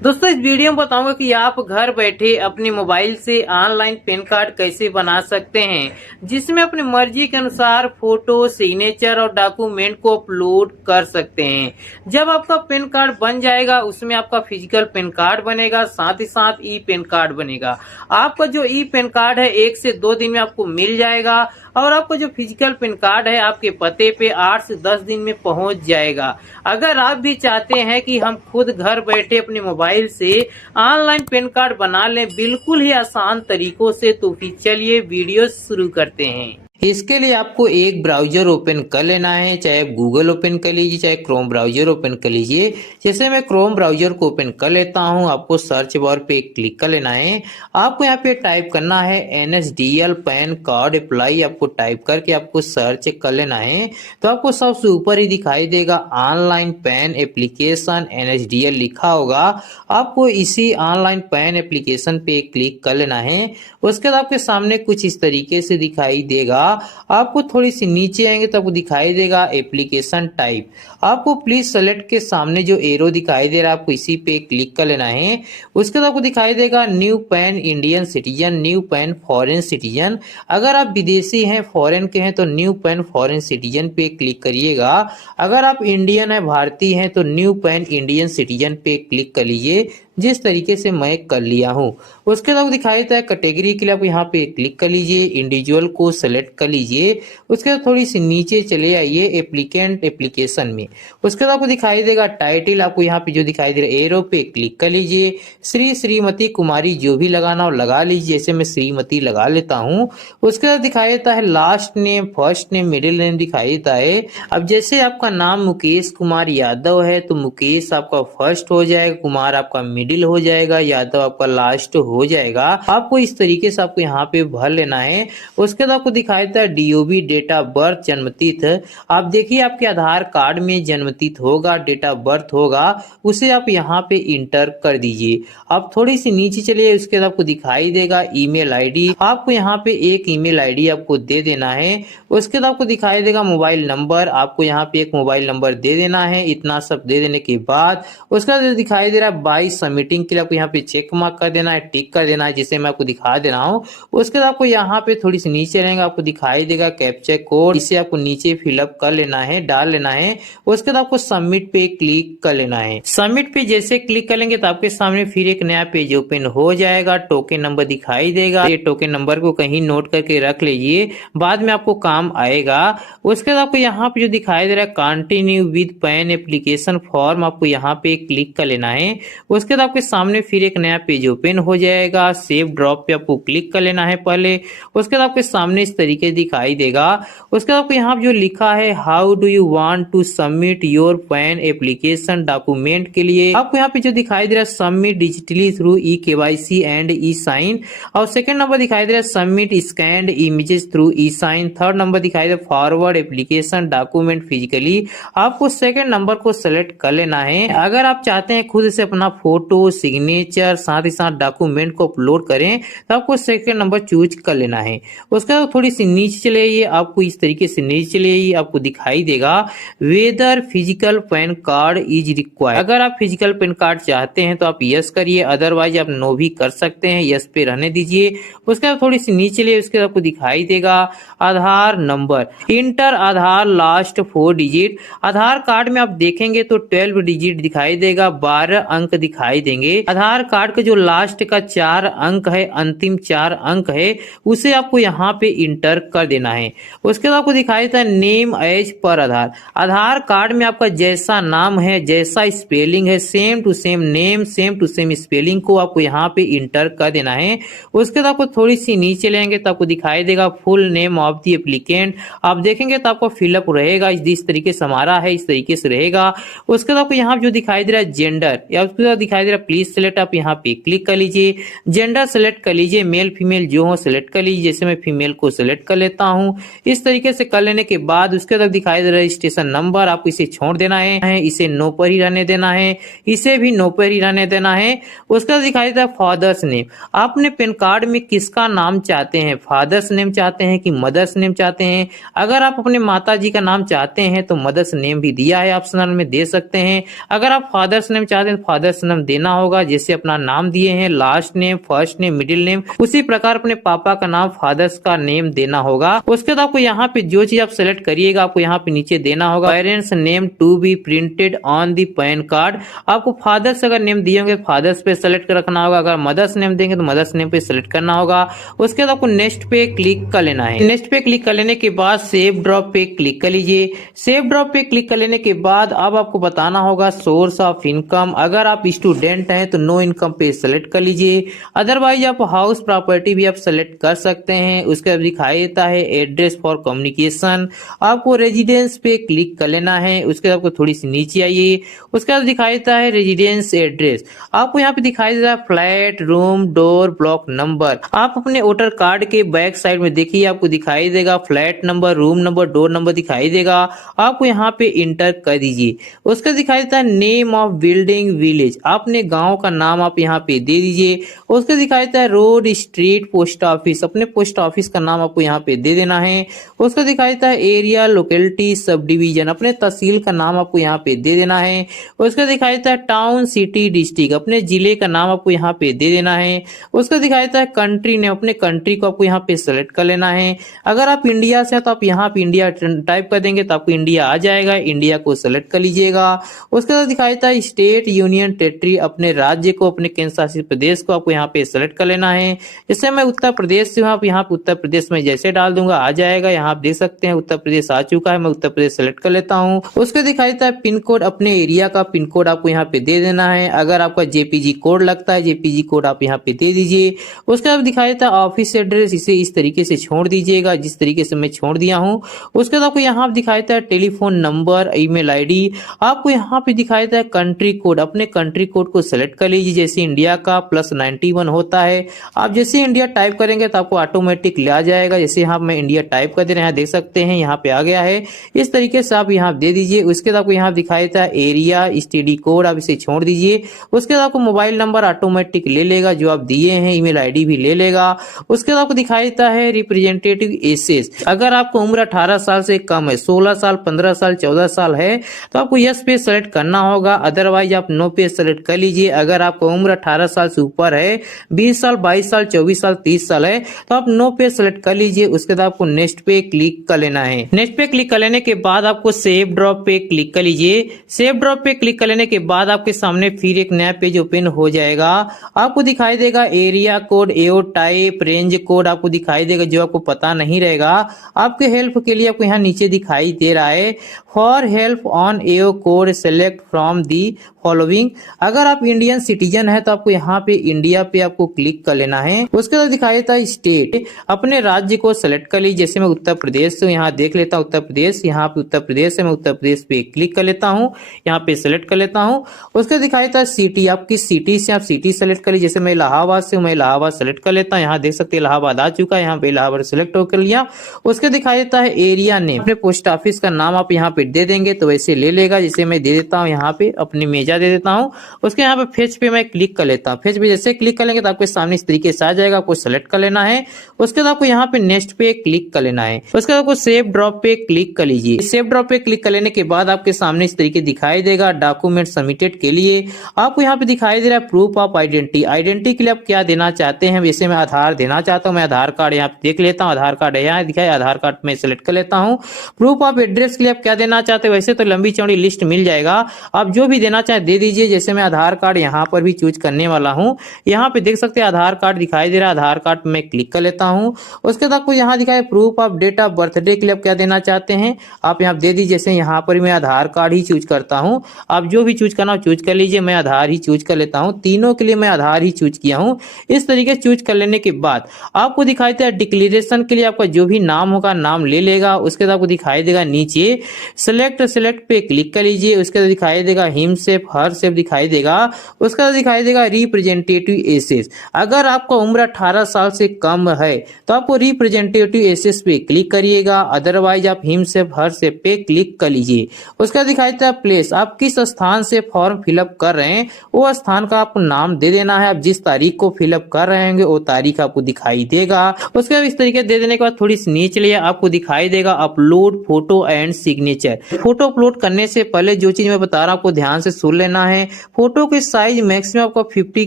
दोस्तों इस वीडियो में बताऊंगा कि आप घर बैठे अपने मोबाइल से ऑनलाइन पैन कार्ड कैसे बना सकते हैं, जिसमें अपनी मर्जी के अनुसार फोटो, सिग्नेचर और डॉक्यूमेंट को अपलोड कर सकते हैं। जब आपका पैन कार्ड बन जाएगा उसमें आपका फिजिकल पैन कार्ड बनेगा, साथ ही साथ ई पैन कार्ड बनेगा। आपका जो ई पैन कार्ड है 1 से 2 दिन में आपको मिल जाएगा और आपका जो फिजिकल पैन कार्ड है आपके पते पे 8 से 10 दिन में पहुंच जाएगा। अगर आप भी चाहते हैं कि हम खुद घर बैठे अपने मोबाइल से ऑनलाइन पैन कार्ड बना लें बिल्कुल ही आसान तरीकों से, तो फिर चलिए वीडियो शुरू करते हैं। इसके लिए आपको एक ब्राउजर ओपन कर लेना है, चाहे आप गूगल ओपन कर लीजिए चाहे क्रोम ब्राउजर ओपन कर लीजिए। जैसे मैं क्रोम ब्राउजर को ओपन कर लेता हूं, आपको सर्च बार पे क्लिक कर लेना है। आपको यहाँ पे टाइप करना है NSDL पैन कार्ड अप्लाई, आपको टाइप करके आपको सर्च कर लेना है। तो आपको सबसे ऊपर ही दिखाई देगा ऑनलाइन पैन एप्लीकेशन NSDL लिखा होगा। आपको इसी ऑनलाइन पैन एप्लीकेशन पे क्लिक कर लेना है। उसके बाद आपके सामने कुछ इस तरीके से दिखाई देगा। आपको थोड़ी सी नीचे आएंगे तो आपको दिखाई देगा एप्लीकेशन टाइप। आपको प्लीज सेलेक्ट के सामने जो एरो दिखाई दे रहा है आपको इसी पे क्लिक कर लेना है। उसके बाद आपको दिखाई देगा new pan Indian citizen, new pan foreign citizen. अगर आप विदेशी हैं, फॉरेन के हैं तो न्यू पैन फॉरेन सिटीजन पे क्लिक करिएगा। अगर आप इंडियन है, भारतीय हैं तो न्यू पैन इंडियन सिटीजन पे क्लिक कर लीजिए, जिस तरीके से मैं कर लिया हूँ। उसके बाद दिखाई देता है कैटेगरी के लिए आप यहाँ पे क्लिक कर लीजिए, इंडिविजुअल को सेलेक्ट कर लीजिए। उसके बाद थोड़ी सी नीचे चले आइए एप्लीकेंट एप्लीकेशन में। उसके बाद आपको दिखाई देगा टाइटल, आपको यहाँ पे जो दिखाई दे रहा है एरो पे क्लिक कर लीजिए। श्री श्रीमती कुमारी जो भी लगाना हो लगा लीजिए, जैसे मैं श्रीमती लगा लेता हूँ। उसके बाद दिखाई देता है last name, first name, middle name दिखाई देता है। अब जैसे आपका नाम मुकेश कुमार यादव है तो मुकेश आपका फर्स्ट हो जाएगा, कुमार आपका मिडिल हो जाएगा, यादव आपका लास्ट हो जाएगा। आपको इस तरीके से आपको यहाँ पे भर लेना है। उसके बाद आपको दिखाई देता है DOB डेट ऑफ बर्थ, जन्मतिथि। आप देखिए आपके आधार कार्ड में जन्मतिथि होगा, डेट ऑफ बर्थ होगा, उसे आप यहाँ पे इंटर कर दीजिए। आप थोड़ी सी नीचे चलिए, उसके बाद आपको दिखाई देगा ईमेल आईडी। आपको यहाँ पे एक ईमेल आईडी आपको दे देना है। उसके बाद आपको दिखाई देगा मोबाइल नंबर, आपको यहाँ पे एक मोबाइल नंबर दे देना है। इतना सब दे देने के बाद उसका दिखाई दे रहा है बाय सबमिटिंग के लिए आपको यहाँ पे चेक मार्क कर देना है, टिक कर देना है, जिसे मैं आपको दिखा दे रहा हूँ। उसके बाद आपको यहाँ पे थोड़ी सी नीचे रहेंगे, आपको दिखाई देगा कैप्चा कोड, इसे आपको नीचे फिलअप कर लेना है, डाल लेना है। उसके बाद आपको सबमिट पे क्लिक कर लेना है। सबमिट पे जैसे क्लिक करेंगे तो आपके सामने फिर एक नया पेज ओपन हो जाएगा। टोकन नंबर दिखाई देगा, ये टोकन नंबर को कहीं नोट करके रख लीजिए, बाद में आपको काम आएगा। उसके बाद आपको यहाँ पे जो दिखाई दे रहा है continue with pan application form, आपको यहाँ पे क्लिक कर लेना है। उसके बाद आपके सामने फिर एक नया पेज ओपन हो जाएगा। सेव ड्रॉप पे आपको क्लिक कर लेना है पहले। उसके बाद आपके सामने इस तरीके दिखाई देगा। उसके बाद आपको यहाँ पे जो लिखा है how do you want to submit your PAN application document के लिए आपको यहाँ पे जो दिखाई दे रहा है submit digitally through KYC and e sign. और सेकंड नंबर दिखाई दे रहा है submit scanned images through e sign. Third number दिखाई दे फॉरवर्ड एप्लीकेशन डॉक्यूमेंट फिजिकली। आपको सेकंड नंबर को सेलेक्ट कर लेना है। अगर आप चाहते हैं खुद से अपना फोटो, सिग्नेचर साथ ही साथ डॉक्यूमेंट को अपलोड करें तो आपको सेकंड नंबर चूज कर लेना है। उसके बाद थोड़ी सी नीचे चले आइए, आपको इस तरीके से नीचे चले आइए, आपको दिखाई देगा whether physical PAN card is required. अगर आप फिजिकल पैन कार्ड चाहते हैं तो आप यस करिए, अदरवाइज आप नो भी कर सकते हैं, यस पे रहने दीजिए। उसके बाद थोड़ी सी नीचे चलिए, उसके बाद आपको दिखाई देगा आधार नंबर, इंटर आधार लास्ट 4 डिजिट। आधार कार्ड में आप देखेंगे तो 12 डिजिट दिखाई देगा, 12 अंक दिखाई देंगे। आधार कार्ड का जो लास्ट का 4 अंक है, अंतिम 4 अंक है, उसे आपको यहाँ पे इंटर कर देना है। उसके बाद आपको दिखाई देता है नेम एज पर आधार। आधार कार्ड में आपका जैसा नाम है, जैसा स्पेलिंग है, same to same name, same to same spelling को आपको यहाँ पे इंटर कर देना है। उसके बाद आपको थोड़ी सी नीचे लेंगे तो आपको दिखाई देगा full name of the applicant. आप देखेंगे तो आपको फिलअप रहेगा, जिस तरीके से हमारा है इस तरीके से रहेगा। उसके बाद आपको यहाँ जो दिखाई दे रहा है जेंडर, या उसके बाद दिखाई दे रहा है प्लीज सेलेक्ट, आप यहाँ पे क्लिक कर लीजिए। जेंडर सेलेक्ट कर लीजिए, मेल फीमेल जो हो सेलेक्ट कर लीजिए, जैसे मैं फीमेल को सेलेक्ट कर लेता हूँ। इस तरीके से कर लेने के बाद उसके बाद दिखाई दे रहा है रजिस्ट्रेशन नंबर, आपको इसे छोड़ देना है, इसे नो पर ही रहने देना है, इसे भी नो पर ही रहने देना है। उसके बाद दिखाई देता है फादर्स नेम, आपने पैन कार्ड में किसका नाम चाहते हैं, फादर्स नेम चाहते हैं कि मदर्स नेम चाहते हैं। अगर आप अपने माता जी का नाम चाहते हैं तो मदर्स नेम भी दिया है ऑप्शनल में, दे सकते हैं। अगर आप फादर्स नेम चाहते हैं तो फादर्स नेम देना होगा, जैसे अपना नाम दिए हैं, last name, first name, middle name, उसी प्रकार अपने पापा का नाम, फादर्स का नेम देना होगा। उसके बाद आपको यहाँ पे जो चीज आप सेलेक्ट करिएगा आपको यहाँ पे नीचे देना होगा parents name to be printed on the PAN card. आपको फादर्स अगर नेम दिए होंगे फादर्स पे सेलेक्ट कर रखना होगा, अगर मदर्स नेम देंगे तो मदर्स नेम पे सेलेक्ट करना होगा। उसके बाद आपको नेक्स्ट पे क्लिक कर लेना है। नेक्स्ट पे क्लिक कर लेने के बाद सेव ड्रॉप पे क्लिक कर लीजिए। सेव ड्रॉप पे क्लिक कर लेने के बाद अब आपको बताना होगा सोर्स ऑफ इनकम। अगर आप स्टूडेंट हैं तो नो इनकम पे सेलेक्ट कर लीजिए, अदरवाइज आप हाउस प्रॉपर्टी भी आप सेलेक्ट कर सकते हैं। उसके बाद दिखाई देता है एड्रेस फॉर कम्युनिकेशन, आपको रेजिडेंस पे क्लिक कर लेना है। उसके बाद आपको थोड़ी सी नीचे आइए, उसके बाद दिखाई देता है रेजिडेंस एड्रेस, आपको यहाँ पे दिखाई देता है flat, room, door, block number. आप अपने वोटर कार्ड के बैक साइड में देखिए आपको दिखाई देगा flat number, room number, door number दिखाई देगा, आपको यहाँ पे इंटर कर दीजिए। उसका दिखाई देता है नेम ऑफ बिल्डिंग, विलेज, आपने गांव का नाम आप यहाँ पे दे दीजिए। उसका दिखाई देता है रोड, स्ट्रीट, पोस्ट ऑफिस, अपने पोस्ट ऑफिस का नाम आपको यहाँ पे दे देना है। उसका दिखाई देता है एरिया, लोकेलिटी, सब डिवीजन, अपने तहसील का नाम आपको यहाँ पे दे देना है। उसका दिखाई देता है टाउन, सिटी, डिस्ट्रिक्ट, अपने जिले का नाम आपको यहाँ पे दे देना है। उसका दिखाई देता है कंट्री नेम, अपने कंट्री को आपको यहाँ पे सेलेक्ट कर लेना है। अगर आप इंडिया से हैं तो आप यहाँ पे इंडिया टाइप कर देंगे तो आपको इंडिया आ जाएगा, इंडिया को सेलेक्ट कर लीजिएगा। उसके बाद दिखाई देता है स्टेट, यूनियन टेरिटरी, अपने राज्य को, अपने केंद्र शासित प्रदेश को आपको यहाँ पे सेलेक्ट कर लेना है। जैसे मैं उत्तर प्रदेश से हूँ, आप यहाँ पे उत्तर प्रदेश में जैसे डाल दूंगा आ जाएगा। यहाँ आप देख सकते हैं उत्तर प्रदेश आ चुका है, मैं उत्तर प्रदेश सेलेक्ट कर लेता हूँ। उसके दिखाई देता है पिन कोड, अपने एरिया का पिन कोड आपको यहाँ पे दे देना है। अगर आपका जेपीजी कोड लगता है जेपीजी कोड आप यहाँ पे दे दीजिए। उसके बाद दिखाई देता है ऑफिस एड्रेस, इसे इस तरीके से छोड़ दीजिएगा जिस तरीके से मैं छोड़ दिया हूँ। उसके बाद आपको यहाँ दिखाई देता है टेलीफोन नंबर, ईमेल आईडी, आपको यहाँ पे दिखाई देता है कंट्री कोड, अपने कंट्री कोड को सेलेक्ट कर लीजिए। जैसे इंडिया का +91 होता है, आप जैसे इंडिया टाइप करेंगे तो आपको ऑटोमेटिक ले आ जाएगा। जैसे यहाँ मैं इंडिया टाइप कर दे रहे हैं, देख सकते हैं यहाँ पे आ गया है। इस तरीके से आप यहाँ दे दीजिए। उसके बाद आपको यहाँ दिखाई देता है एरिया, स्टडी कोड, आप इसे छोड़ दीजिए। उसके बाद आपको मोबाइल नंबर ऑटोमेटिक ले लेगा जो आप दिए हैं, ईमेल आईडी भी ले लेगा। उसके बाद आपको दिखाई देता है रिप्रेजेंटेटिव एसेस, अगर आपको उम्र 18 साल से कम है, 16 साल, 15 साल, 14 साल है तो आपको यस पे सेलेक्ट करना होगा, अदरवाइज आप नो पे सेलेक्ट कर लीजिए। अगर आपको उम्र 18 साल से ऊपर है, 20 साल, 22 साल, 24 साल, 30 साल है तो आप नो पे सेलेक्ट कर लीजिए। उसके बाद आपको नेक्स्ट पे क्लिक कर लेना है। नेक्स्ट पे क्लिक कर लेने के बाद आपको सेव ड्रॉप पे क्लिक कर लीजिए। सेव ड्रॉप पे क्लिक कर लेने के बाद आपके सामने फिर एक नया पेज ओपन हो जाएगा। आपको दिखाई देगा एरिया कोड, एओ टाइप, रेंज कोड आपको दिखाई देगा जो आपको पता नहीं रहेगा। आपके हेल्प के लिए आपको यहाँ नीचे दिखाई दे रहा है for help on AO code select from the following. अगर आप इंडियन सिटीजन है तो आपको यहाँ पे इंडिया पे आपको क्लिक कर लेना है। उसके बाद दिखाई देता है स्टेट, अपने राज्य को सेलेक्ट कर लीजिए। जैसे मैं उत्तर प्रदेश से यहाँ देख लेता हूँ उत्तर प्रदेश, यहाँ पे उत्तर प्रदेश है, मैं उत्तर प्रदेश पे क्लिक कर लेता हूँ, यहाँ पे सेलेक्ट कर लेता हूँ। उसके दिखाई देता है सिटी, आप किस सिटी से आप सिटी सेलेक्ट कर लीजिए। जैसे मैं इलाहाबाद से हूँ, मैं इलाहाबाद सेलेक्ट कर लेता हूँ। यहाँ देख सकते हैं इलाहाबाद आ चुका है, यहाँ पे इलाहाबाद सेलेक्ट होकर लिया। उसके दिखाई देता है एरिया नेम, अपने पोस्ट ऑफिस का नाम आप यहाँ पे दे देंगे तो वैसे ले लेगा। जैसे मैं दे देता हूँ यहाँ पे अपनी मेजा दे देता हूँ। उसके यहाँ पे फेच पे मैं क्लिक कर लेता हूँ। फेच पे जैसे क्लिक कर लेंगे तो आपके सामने इस तरीके से आ जाएगा, आपको सेलेक्ट कर लेना है। उसके बाद आपको यहाँ पे नेक्स्ट पे क्लिक कर लेना है। उसके बाद आपको सेव ड्रॉप पे क्लिक कर लीजिए। सेव ड्रॉप पे क्लिक कर लेने के बाद आपके सामने इस तरीके दिखाई देगा डॉक्यूमेंट सबमिटेड के लिए। आपको यहाँ पे दिखाई दे रहा है प्रूफ ऑफ आइडेंटिटी, आइडेंटिटी के लिए आप क्या देना चाहते हैं। जैसे मैं आधार देना चाहता हूँ, मैं आधार कार्ड यहाँ पे देख लेता हूँ, आधार कार्ड यहाँ दिखाई, आधार कार्ड में सेलेक्ट कर लेता हूँ। प्रूफ ऑफ एड्रेस के लिए आप क्या देना चाहते हैं, वैसे तो लंबी चौड़ी लिस्ट मिल जाएगा, आप जो भी देना चाहे दे दीजिए। जैसे मैं आधार कार्ड यहाँ पर भी चूज करने वाला हूँ, यहाँ पे देख सकते हैं आधार कार्ड दिखाई दे रहा है, आधार कार्ड पे मैं क्लिक कर लेता हूँ। उसके बाद आपको यहाँ दिखाए proof of date of birthday के लिए आप क्या देना चाहते हैं, आप यहाँ दे दीजिए। जैसे यहाँ पर मैं आधार कार्ड ही चूज करता हूँ, आप जो भी चूज करना हो चूज कर लीजिए, मैं आधार ही चूज कर लेता हूँ। तीनों के लिए मैं आधार ही चूज किया हूँ। इस तरीके से चूज कर लेने के बाद आपको दिखाई देगा डिक्लेरेशन के लिए आपका जो भी नाम होगा नाम ले लेगा। उसके बाद आपको दिखाई देगा नीचे सेलेक्ट पे क्लिक कर लीजिए। उसके बाद दिखाई देगा हिमसेल्फ हर सेफ दिखाई देगा। उसके बाद दिखाई देगा रिप्रेजेंटेटिव एसेस। अगर आपका उम्र 18 साल से कम है तो आपको रिप्रेजेंटेटिव एसेस पे क्लिक करिएगा, अदरवाइज आप हिम सेफ हर सेफ पे क्लिक कर लीजिए। उसका दिखाई देता है प्लेस, आप किस स्थान से फॉर्म फिलअप कर रहे हैं वो स्थान का आपको नाम दे देना है। आप जिस तारीख को फिलअप कर रहे होंगे वो तारीख आपको दिखाई देगा। उसके बाद इस तरीके दे देने के बाद थोड़ी सी नीचे लिए आपको दिखाई देगा upload photo and signature. Photo upload करने से पहले जो चीज मैं बता रहा हूं आपको ध्यान से सुन लेना है। फोटो के साइज मैक्सिमम आपका 50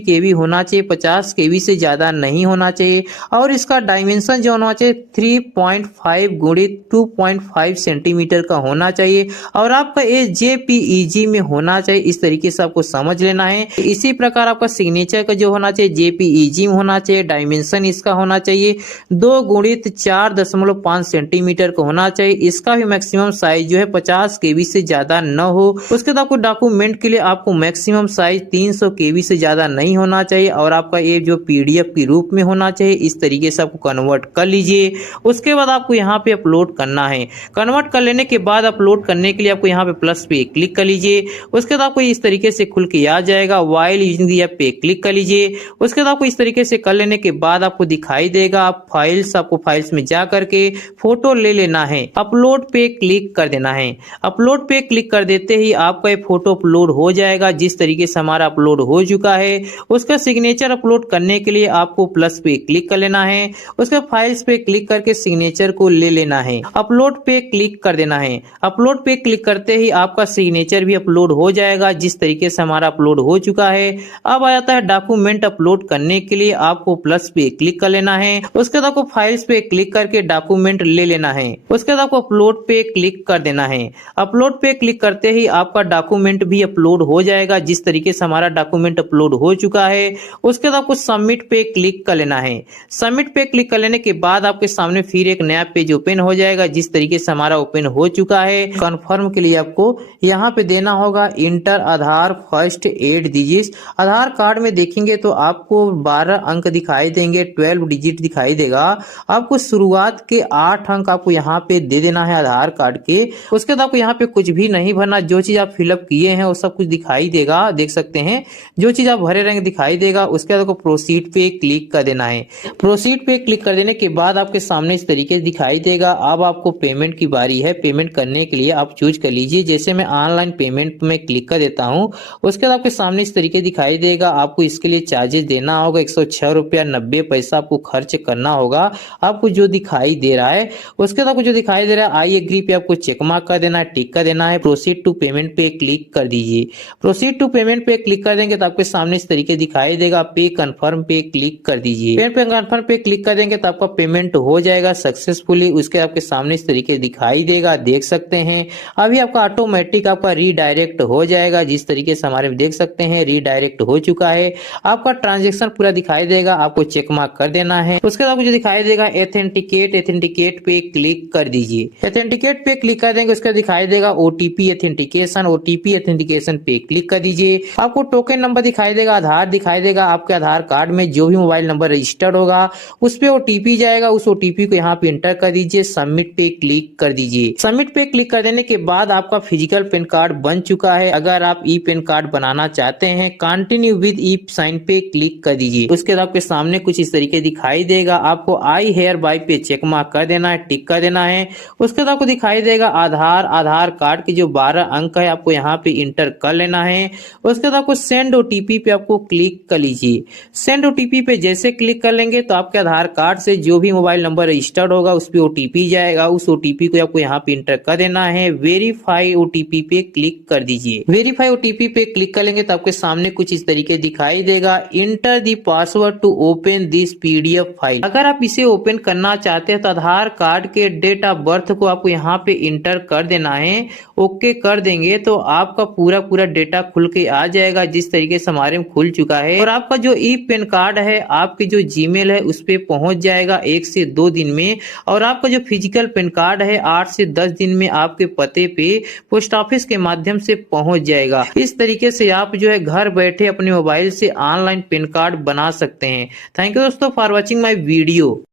KB होना चाहिए, 50 KB से ज्यादा नहीं होना चाहिए। और इसका डायमेंशन जो होना चाहिए 3.5 गुणित 2.5 सेंटीमीटर का होना चाहिए और आपका ये JPEG में होना चाहिए। इस तरीके से आपको समझ लेना है। इसी प्रकार आपका सिग्नेचर का जो होना चाहिए JPEG में होना चाहिए। डायमेंशन इसका होना चाहिए 2 गुणित 4.5 सेंटीमीटर का होना चाहिए। इसका भी मैक्सिमम साइज जो है 50 KB से ज्यादा न हो। उसके बाद आपको डॉक्यूमेंट के लिए आपको मैक्सिमम साइज 300 KB से ज्यादा नहीं होना चाहिए और आपका ये जो PDF के रूप में होना चाहिए। इस तरीके से आपको कन्वर्ट कर लीजिए। उसके बाद आपको यहाँ पे अपलोड करना है। कन्वर्ट कर लेने के बाद अपलोड करने के लिए आपको यहाँ पे प्लस पे क्लिक कर लीजिए। उसके बाद आपको इस तरीके से खुल के आ जाएगा। वाइल यूजिंग दी ऐप पे क्लिक कर लीजिए। उसके बाद आपको इस तरीके से कर लेने के बाद आपको दिखाई देगा आप फाइल्स, आपको फाइल्स में जा करके फोटो ले लेना है। अपलोड पे क्लिक कर देना है। अपलोड पे क्लिक कर देते ही आपका ये फोटो अपलोड हो जाएगा। जिस तरीके से हमारा अपलोड हो चुका है उसका सिग्नेचर अपलोड करने के लिए आपको प्लस पे क्लिक कर लेना है। उसके फाइल्स पे क्लिक करके सिग्नेचर को ले लेना है। अपलोड पे क्लिक कर देना है। अपलोड पे क्लिक करते ही आपका सिग्नेचर भी अपलोड हो जाएगा। जिस तरीके से हमारा अपलोड हो चुका है अब आ जाता है डॉक्यूमेंट अपलोड करने के लिए आपको प्लस पे क्लिक कर लेना है। उसके बाद आपको फाइल्स पे क्लिक करके डॉक्यूमेंट ले लेना है। उसके बाद आपको अपलोड पे क्लिक कर देना है। अपलोड पे क्लिक करते ही आपका डॉक्यूमेंट भी अपलोड हो जाएगा। जिस तरीके से हमारा डॉक्यूमेंट अपलोड हो चुका है उसके बाद आपको सबमिट पे क्लिक कर लेना है। सबमिट पे क्लिक कर लेने के बाद आपके सामने फिर एक नया पेज ओपन हो जाएगा। जिस तरीके से हमारा ओपन हो चुका है कंफर्म के लिए आपको यहाँ पे देना होगा इंटर आधार फर्स्ट 8 डिजिट। आधार कार्ड में देखेंगे तो आपको 12 अंक दिखाई देंगे, 12 डिजिट दिखाई देगा। आपको शुरुआत के 8 अंक आपको यहाँ पे दे देना है आधार कार्ड के। उसके बाद आपको यहाँ पे कुछ भी नहीं भरना, जो चीज आप फिलअप किए हैं वो सब कुछ दिखाई देगा, देख सकते हैं जो चीज आप भरे रहेंगे दिखाई देगा। उसके बाद आपको प्रोसीड पे क्लिक कर देना है। प्रोसीड पे क्लिक कर देने के बाद आपके सामने इस तरीके से दिखाई देगा। अब आपको पेमेंट की बारी है। पेमेंट करने के लिए आप चूज कर लीजिए। जैसे मैं ऑनलाइन पेमेंट में क्लिक कर देता हूँ उसके बाद आपके सामने इस तरीके दिखाई देगा। आपको इसके लिए चार्जेस देना होगा 106 रुपया 90 पैसा आपको खर्च करना होगा। आपको जो दिखाई दे रहा है उसके बाद आपको जो दिखाई दे रहा है आई एग्री पे आपको चेक मार्क कर देना है, टिक कर देना है। प्रोसीड टू पेमेंट पे क्लिक कर दीजिए। प्रोसीड टू पेमेंट पे क्लिक कर देंगे तो आपके सामने इस तरीके दिखाई देगा। पे कंफर्म पे क्लिक कर दीजिए। पेमेंट पे कंफर्म पे क्लिक कर देंगे तो आपका पेमेंट हो जाएगा सक्सेसफुली। उसके आपके सामने इस तरीके दिखाई देगा, देख सकते हैं। अभी आपका ऑटोमेटिक आपका रीडायरेक्ट हो जाएगा। जिस तरीके से हमारे देख सकते हैं रीडायरेक्ट हो चुका है। आपका ट्रांजेक्शन पूरा दिखाई देगा, आपको चेक मार्क कर देना है। उसके बाद आपको जो दिखाई देगा एथेंटिकेट, एथेंटिकेट पे क्लिक कर दीजिए। एथेंटिकेट पे क्लिक कर देंगे उसका दिखाई देगा OTP एथेंटिकेशन, OTP एथेंटिकेशन पे क्लिक कर दीजिए। आपको टोकन नंबर दिखाई देगा, आधार दिखाई देगा। आपके आधार कार्ड में जो भी मोबाइल नंबर रजिस्टर्ड होगा उस पे OTP जाएगा। उस OTP को यहाँ पे इंटर कर दीजिए। सबमिट पे क्लिक कर दीजिए। सबमिट पे क्लिक कर देने के बाद आपका फिजिकल पेन कार्ड बन चुका है। अगर आप ई पेन कार्ड बनाना चाहते हैं कंटिन्यू विद ई साइन पे क्लिक कर दीजिए। उसके बाद आपके सामने कुछ इस तरीके दिखाई देगा। आपको आई हेयर बाय पे चेक मार्क कर देना है, टिक कर देना है। उसके बाद आपको दिखाई देगा आधार कार्ड के जो 12 अंक है आपको यहाँ पे इंटर कर लेना है। उसके बाद आपको सेंड OTP पे आपको क्लिक कर लीजिए। सेंड OTP पे जैसे क्लिक कर लेंगे तो आपके आधार कार्ड से जो भी मोबाइल नंबर रजिस्टर्ड होगा उस पे OTP जाएगा। उस OTP को आपको यहाँ पे इंटर कर देना है। वेरीफाई OTP पे क्लिक कर दीजिए। वेरीफाई OTP पे क्लिक कर लेंगे तो आपके सामने कुछ इस तरीके दिखाई देगा। Enter the password to open this PDF file. अगर आप इसे ओपन करना चाहते हैं तो आधार कार्ड के डेट ऑफ बर्थ को आपको यहाँ पे इंटर कर देना है। ओके कर देंगे तो आपका पूरा डेटा खुल के आ जाएगा। जिस तरीके से हमारे में खुल चुका है और आपका जो ई पेन कार्ड है आपकी जो जीमेल है उस पे पहुंच जाएगा 1 से 2 दिन में। और आपका जो फिजिकल पेन कार्ड है 8 से 10 दिन में आपके पते पे पोस्ट ऑफिस के माध्यम से पहुंच जाएगा। इस तरीके से आप जो है घर बैठे अपने मोबाइल से ऑनलाइन पेन कार्ड बना सकते हैं। थैंक यू दोस्तों फॉर वॉचिंग माई वीडियो।